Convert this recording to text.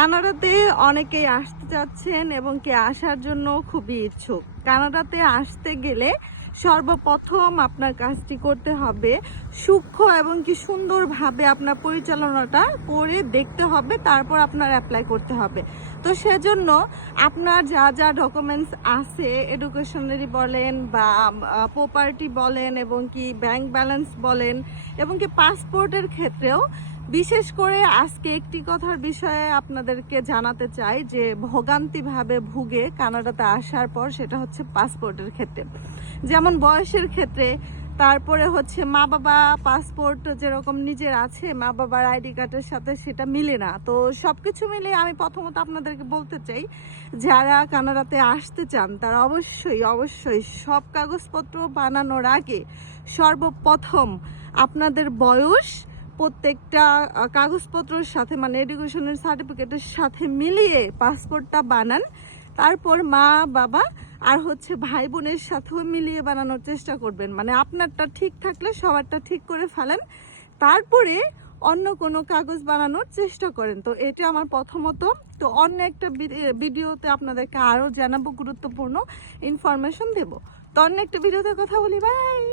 কানাডাতে অনেকেই আসতে চাচ্ছেন এবং কে আসার জন্য খুবই ইচ্ছুক। কানাডাতে আসতে গেলে সর্বপ্রথম আপনার কাজটি করতে হবে সূক্ষ্ম এবং কি সুন্দরভাবে আপনার পরিচালনাটা করে দেখতে হবে, তারপর আপনার অ্যাপ্লাই করতে হবে। তো সেজন্য আপনার যা যা ডকুমেন্টস আছে, এডুকেশনারি বলেন বা প্রপার্টি বলেন এবং কি ব্যাংক ব্যালেন্স বলেন এবং কি পাসপোর্টের ক্ষেত্রেও বিশেষ করে আজকে একটি কথার বিষয়ে আপনাদেরকে জানাতে চাই যে ভোগান্তিভাবে ভুগে কানাডাতে আসার পর, সেটা হচ্ছে পাসপোর্টের ক্ষেত্রে। যেমন বয়সের ক্ষেত্রে, তারপরে হচ্ছে মা বাবা পাসপোর্ট যেরকম নিজের আছে, মা বাবার আইডি কার্ডের সাথে সেটা মিলে না। তো সব কিছু মিলে আমি প্রথমত আপনাদেরকে বলতে চাই, যারা কানাডাতে আসতে চান তারা অবশ্যই সব কাগজপত্র বানানোর আগে সর্বপ্রথম আপনাদের বয়স প্রত্যেকটা কাগজপত্রের সাথে, মানে এডুকেশনের সার্টিফিকেটের সাথে মিলিয়ে পাসপোর্টটা বানান। তারপর মা বাবা আর হচ্ছে ভাই বোনের সাথেও মিলিয়ে বানানোর চেষ্টা করবেন। মানে আপনারটা ঠিক থাকলে সবারটা ঠিক করে ফেলেন, তারপরে অন্য কোনো কাগজ বানানোর চেষ্টা করেন। তো এটা আমার প্রথমত। তো অন্য একটা ভিডিওতে আপনাদেরকে আরও জানাবো, গুরুত্বপূর্ণ ইনফরমেশন দেব। তো অন্য একটা ভিডিওতে কথা বলি, বাই।